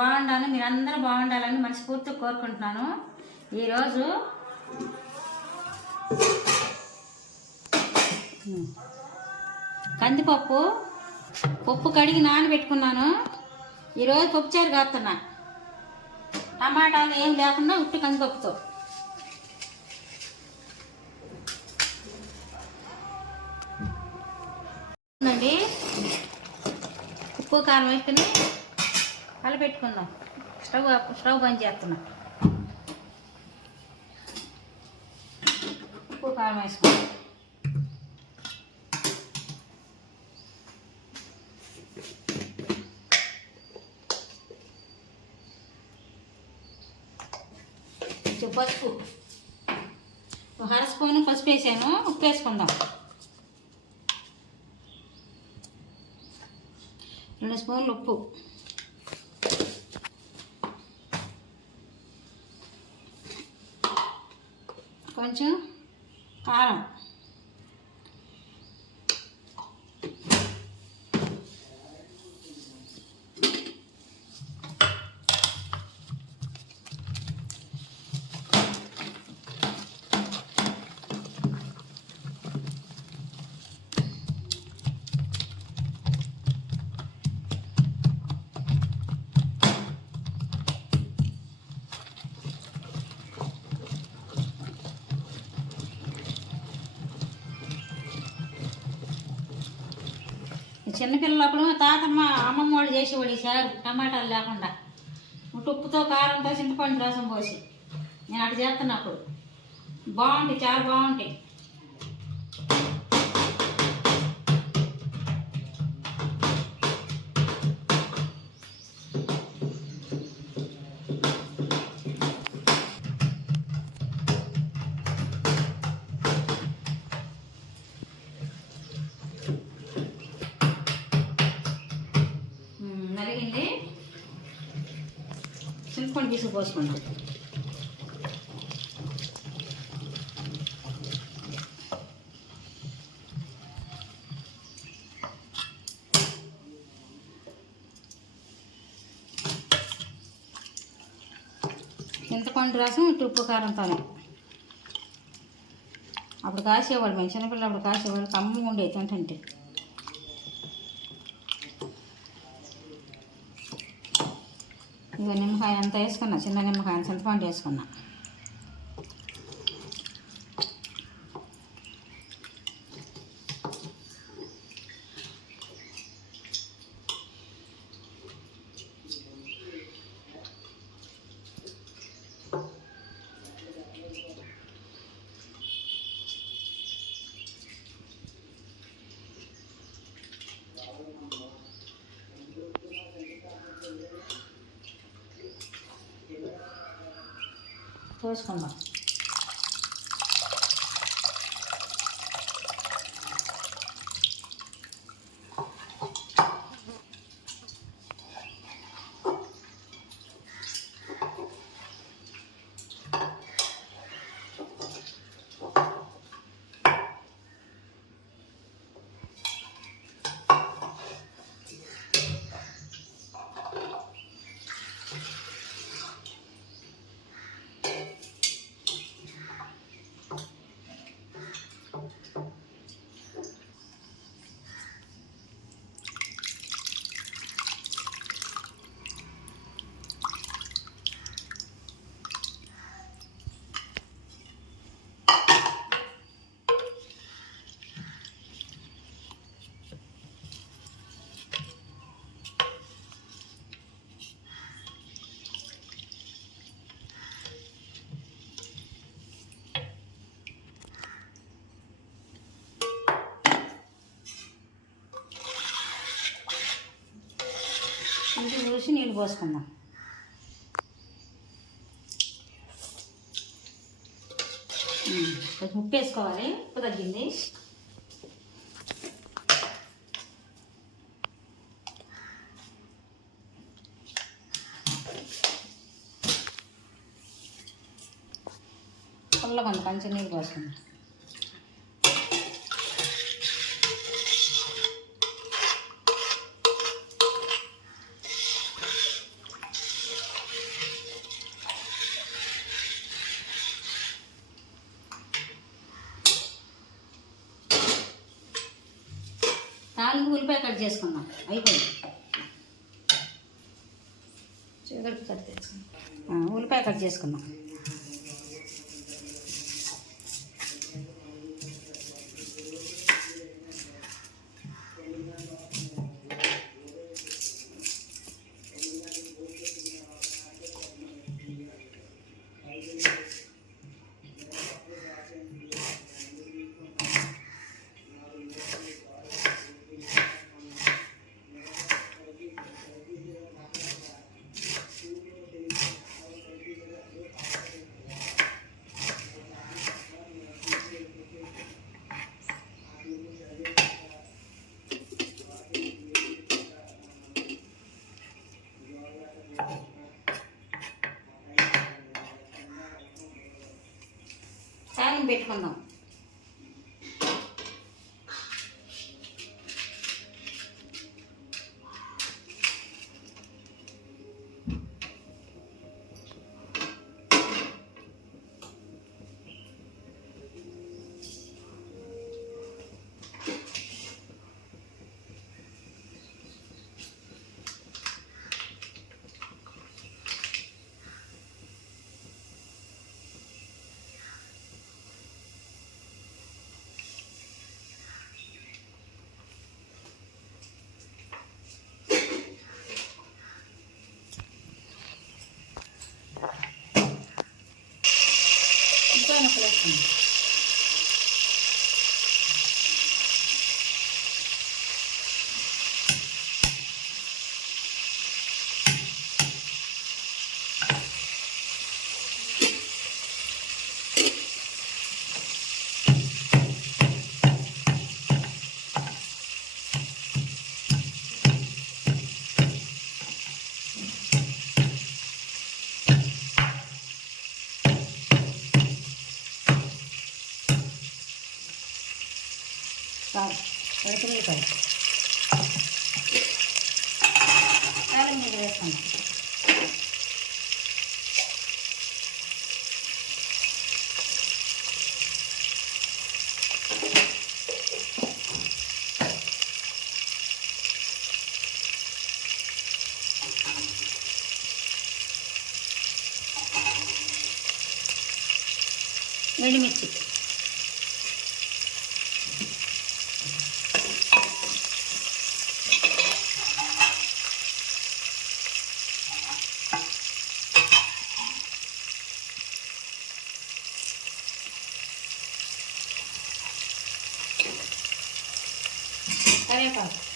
బాగుండాను మీరు అందరూ బాగుండాలని మనస్ఫూర్తిగా కోరుకుంటున్నాను. ఈరోజు కందిపప్పు పప్పు కడిగి నానబెట్టుకున్నాను. ఈరోజు పప్పు చారు కాస్తున్నా. టమాటాలు ఏం లేకుండా ఉట్టి కందిపప్పుతో. ఉప్పు కారం వేసుకుని కలపెట్టుకుందాం స్టవ్ స్టవ్ బంద్ చేస్తున్నా. ఉప్పు కారం వేసుకుందాం. కొంచెం పసుపు. ఒక అర స్పూన్ పసుపు వేసాను. ఉప్పు వేసుకుందాం. రెండు స్పూన్లు ఉప్పు. కొంచెం కారం. చిన్నపిల్లలప్పుడు తాతమ్మ అమ్మమ్మ వాళ్ళు చేసేవాడు ఈసారి టమాటాలు లేకుండా. ఉప్పుతో కారంతో చింతపండు రసం పోసి. నేను అటు చేస్తున్నప్పుడు. బాగుంటాయి చాలా బాగుంటాయి. చింతపండు తీసుకు పోసుకోండి చింతపండు రసం ఇటు ఉప్పు కారంతోనే అప్పుడు కాసేవాడు మేము చిన్నపిల్లలు అప్పుడు కాసేవాడు కమ్మ ఉండేది తింటుంటే. ఇక నిమ్మకాయ అంత వేసుకున్నా చిన్న నిమ్మకాయ చింతపండు వేసుకున్నా. పోసుకుందాం ఇంటి వచ్చి నీళ్ళు పోసుకుందాం. కొంచెం ఉప్పు వేసుకోవాలి ఉప్పు తగ్గింది. పుల్ల కొంచెం నీళ్ళు పోసుకుందాం. ఉల్లిపాయ కట్ చేసుకుందాం. అయిపోయింది. చీకటి కట్ చేసుకుందాం. ఉల్లిపాయ కట్ చేసుకుందాం. తాలింపు పెట్టుకుందాం. হুম ఉడకనిపాయి తాలింపు మీద వేసుకుందాం ఎండుమిర్చి Ada apa?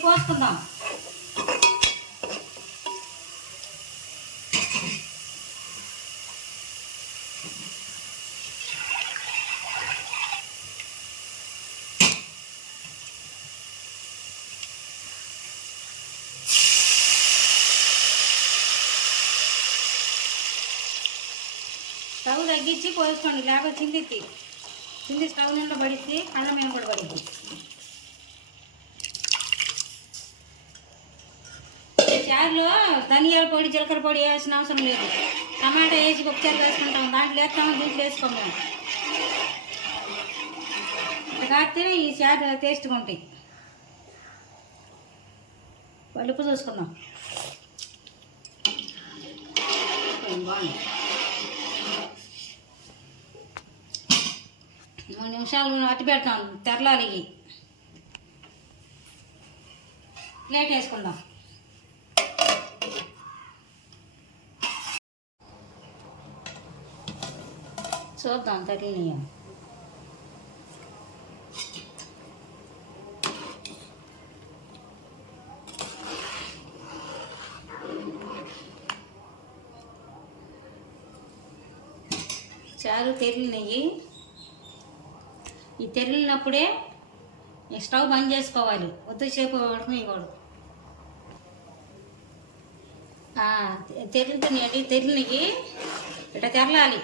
వేగింది పోసుకుందాం స్టవ్ తగ్గించి పోసుకోండి లేకపోతే చిందిద్ది. చింది స్టవ్ నుండి పడిద్ది కళ్ళ మీద కూడా పడిద్ది. చారులో ధనియాల పొడి జీలకర్ర పొడి వేయాల్సిన అవసరం లేదు. టమాటా వేసి ఒకసారి వేసుకుంటాం. దాంట్లో వేస్తాము? దీంట్లో వేసుకోము. కాకపోతే ఈ చారు టేస్ట్గా ఉంటాయి. పలుపు చూసుకుందాం. బాగుంది మూడు నిమిషాలు అట్టి పెడతాం. తెరలాలి. ప్లేట్ వేసుకుందాం. చూద్దాం తగిలినాయా చారు తెరిలినాయి. ఈ తెరిలినప్పుడే ఈ స్టవ్ బంద్ చేసుకోవాలి. కొద్దిసేపు ఇవ్వడు తెరులుతున్నాయండి తెరిలినవి ఇట్లా తెరలాలి.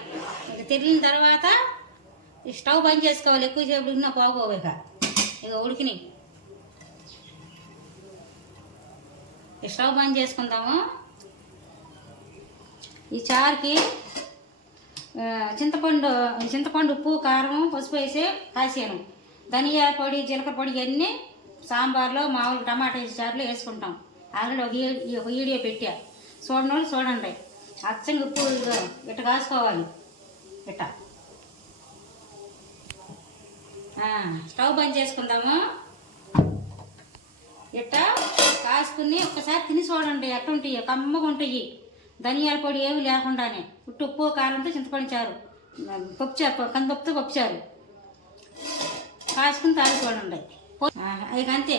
ఇక తిరిగిన తర్వాత ఈ స్టవ్ బంద్ చేసుకోవాలి ఎక్కువసేపు ఉడికినా పోగోవు ఇక. ఇక ఉడికినాయి. ఈ స్టవ్ బంద్ చేసుకుందాము. ఈ చారుకి చింతపండు చింతపండు ఉప్పు కారం పసుపు వేసి కాసాను. ధనియా పొడి జీలకర్ర పొడి ఇవన్నీ సాంబార్లో మామూలు టమాటా వేసి చారులో వేసుకుంటాం. ఆల్రెడీ ఒక వీడియో పెట్టా. చూడని వాళ్ళు చూడండి. అచ్చంగా ఉప్పు ఇట్ట కాసుకోవాలి. ఇట్ట స్టవ్ బంద్ చేసుకుందాము. ఇట్ట కాసుకుని ఒక్కసారి తిని చూడండి ఎట్టుంటాయి కమ్మగా ఉంటాయి ధనియాల పొడి ఏమి లేకుండానే. ఉట్టు ఉప్పు కారంతో చింతపండు చారు. పప్పుచారు కందిపప్పుతో పప్పుచారు. కాసుకుని తాగి చూడండి. ఇక అంతే.